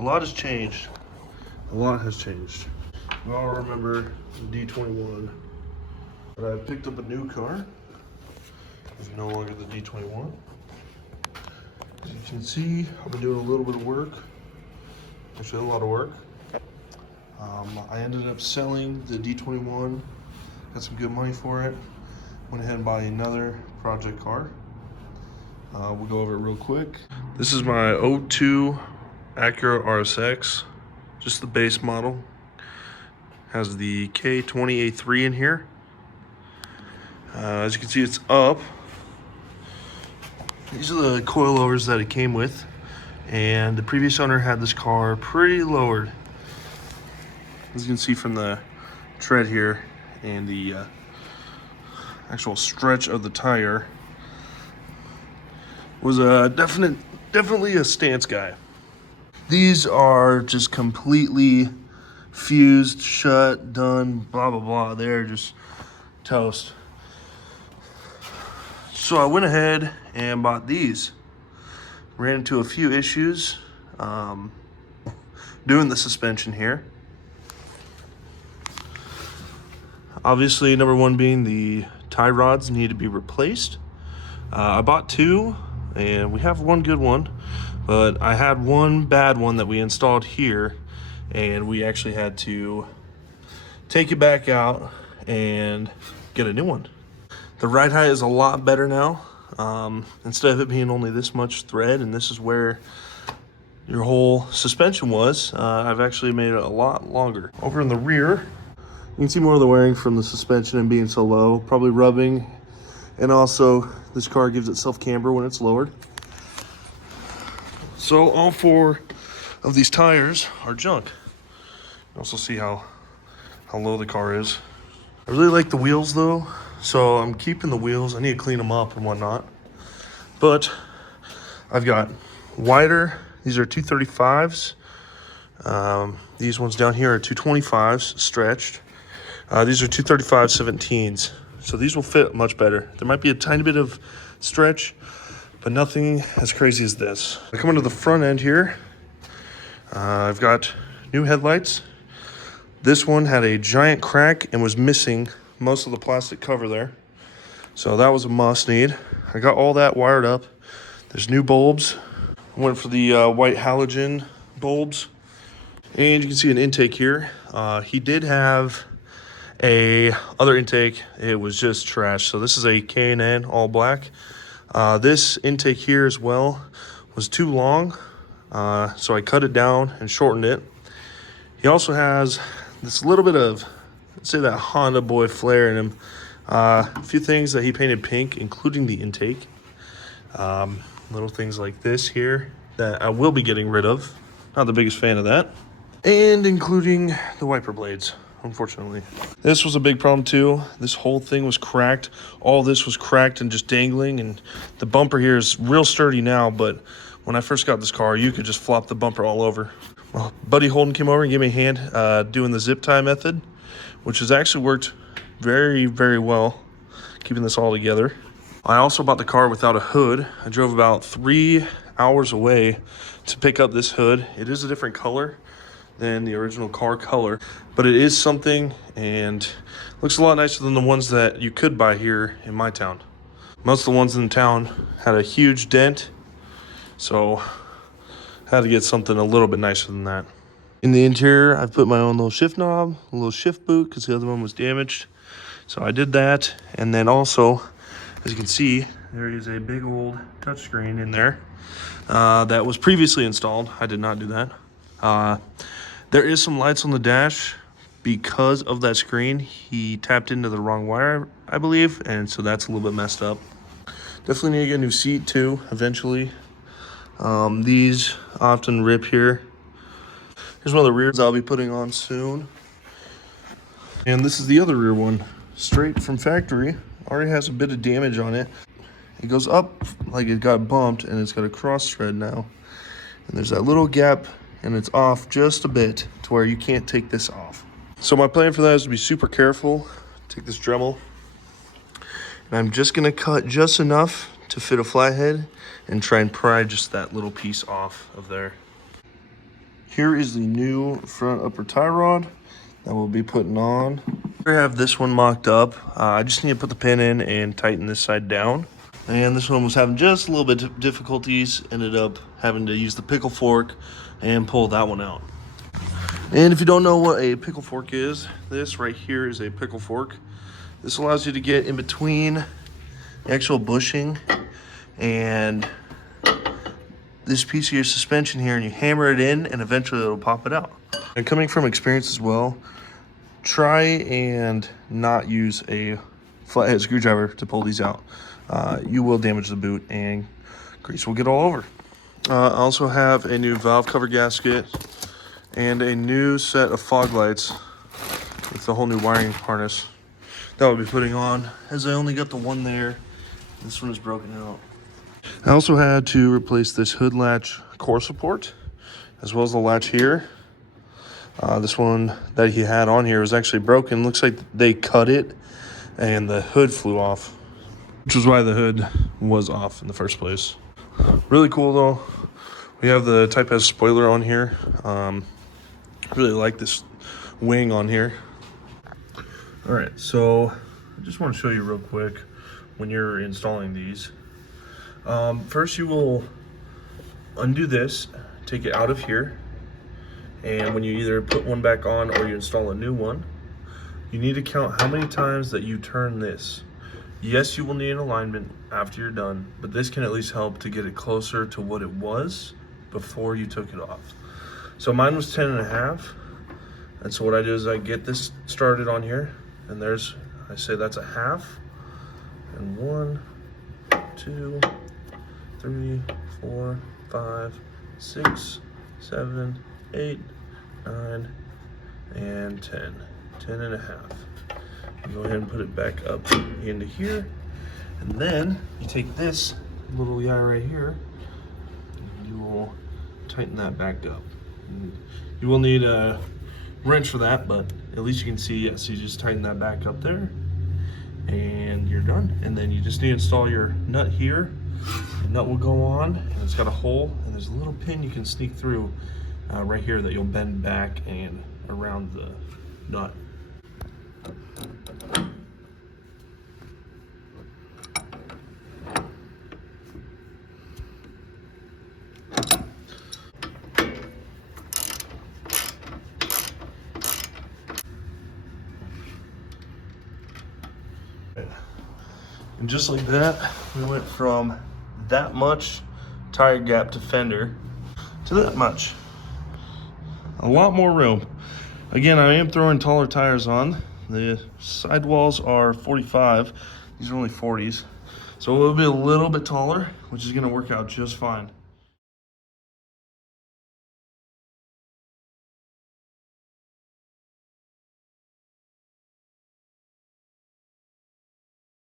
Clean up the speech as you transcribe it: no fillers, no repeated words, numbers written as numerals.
a lot has changed. A lot has changed. We all remember the D21, but I picked up a new car. It's no longer the D21. As you can see, I've been doing a little bit of work. Actually, a lot of work. I ended up selling the D21. Got some good money for it. Went ahead and bought another project car. We'll go over it real quick. This is my 02 Acura RSX, just the base model. Has the K20A3 in here. As you can see, it's up. These are the coilovers that it came with, and the previous owner had this car pretty lowered. As you can see from the tread here and the actual stretch of the tire, was a definitely a stance guy. These are just completely fused, shut, done, blah, blah, blah. They're just toast. So I went ahead and bought these. Ran into a few issues doing the suspension here. Obviously, number one being the tie rods need to be replaced. I bought two, and we have one good one, but I had one bad one that we installed here, and we actually had to take it back out and get a new one. The ride height is a lot better now. Instead of it being only this much thread, and this is where your whole suspension was, I've actually made it a lot longer. Over in the rear, you can see more of the wearing from the suspension and being so low, probably rubbing, and also this car gives itself camber when it's lowered. So all four of these tires are junk. You also see how low the car is. I really like the wheels though, so I'm keeping the wheels. I need to clean them up and whatnot. But I've got wider, these are 235s. These ones down here are 225s stretched. These are 235 17s. So these will fit much better. There might be a tiny bit of stretch, but nothing as crazy as this. I come into the front end here. I've got new headlights. This one had a giant crack and was missing most of the plastic cover there. So that was a must need. I got all that wired up. There's new bulbs. I went for the white halogen bulbs. And you can see an intake here. He did have a other intake. It was just trash. So this is a K&N all black. This intake here as well was too long. So I cut it down and shortened it. He also has this little bit of, let's say, that Honda boy flair in him. A few things that he painted pink, including the intake. Little things like this here that I will be getting rid of. Not the biggest fan of that. And including the wiper blades, unfortunately. This was a big problem too. This whole thing was cracked. All this was cracked and just dangling, and the bumper here is real sturdy now, but when I first got this car, you could just flop the bumper all over. Well, Buddy Holden came over and gave me a hand doing the zip tie method, which has actually worked very, very well, keeping this all together. I also bought the car without a hood. I drove about 3 hours away to pick up this hood. It is a different color than the original car color, but it is something, and looks a lot nicer than the ones that you could buy here in my town. Most of the ones in town had a huge dent, so I had to get something a little bit nicer than that. In the interior, I've put my own little shift knob, a little shift boot, because the other one was damaged. So I did that, and then also, as you can see, there is a big old touchscreen in there that was previously installed. I did not do that. There is some lights on the dash. Because of that screen, he tapped into the wrong wire, I believe, and so that's a little bit messed up. Definitely need to get a new seat too, eventually. These often rip here. Here's one of the rears I'll be putting on soon. And this is the other rear one, straight from factory. Already has a bit of damage on it. It goes up like it got bumped, and it's got a cross thread now. And there's that little gap, and it's off just a bit to where you can't take this off. So my plan for that is to be super careful. Take this Dremel, and I'm just gonna cut just enough to fit a flathead and try and pry just that little piece off of there. Here is the new front upper tie rod that we'll be putting on. I have this one mocked up. I just need to put the pin in and tighten this side down. And this one was having just a little bit of difficulties. Ended up having to use the pickle fork and pull that one out. And if you don't know what a pickle fork is, this right here is a pickle fork. This allows you to get in between the actual bushing and this piece of your suspension here, and you hammer it in and eventually it'll pop it out. And coming from experience as well, try and not use a flathead screwdriver to pull these out. You will damage the boot and grease will get all over. I also have a new valve cover gasket and a new set of fog lights with the whole new wiring harness that I'll be putting on, as I only got the one there. This one is broken out. I also had to replace this hood latch core support, as well as the latch here. This one that he had on here was actually broken. Looks like they cut it and the hood flew off, which was why the hood was off in the first place. Really cool though. We have the Type S spoiler on here. Really like this wing on here. All right, so I just want to show you real quick when you're installing these. First you will undo this, take it out of here, and when you either put one back on or you install a new one, you need to count how many times that you turn this. Yes, you will need an alignment after you're done, but this can at least help to get it closer to what it was before you took it off. So mine was 10.5, and so what I do is I get this started on here, and I say that's a half, and 1, 2, 3, 4, 5, 6, 7, 8, 9, and 10. 10.5. You go ahead and put it back up into here, and then you take this little guy right here, and you will tighten that back up. And you will need a wrench for that, but at least you can see, yes, you just tighten that back up there, and you're done. And then you just need to install your nut here. The nut will go on, and it's got a hole, and there's a little pin you can sneak through right here that you'll bend back and around the nut. And just like that, we went from that much tire gap to fender to that much. A lot more room. Again, I am throwing taller tires on. The sidewalls are 45. These are only 40s. So it will be a little bit taller, which is gonna work out just fine.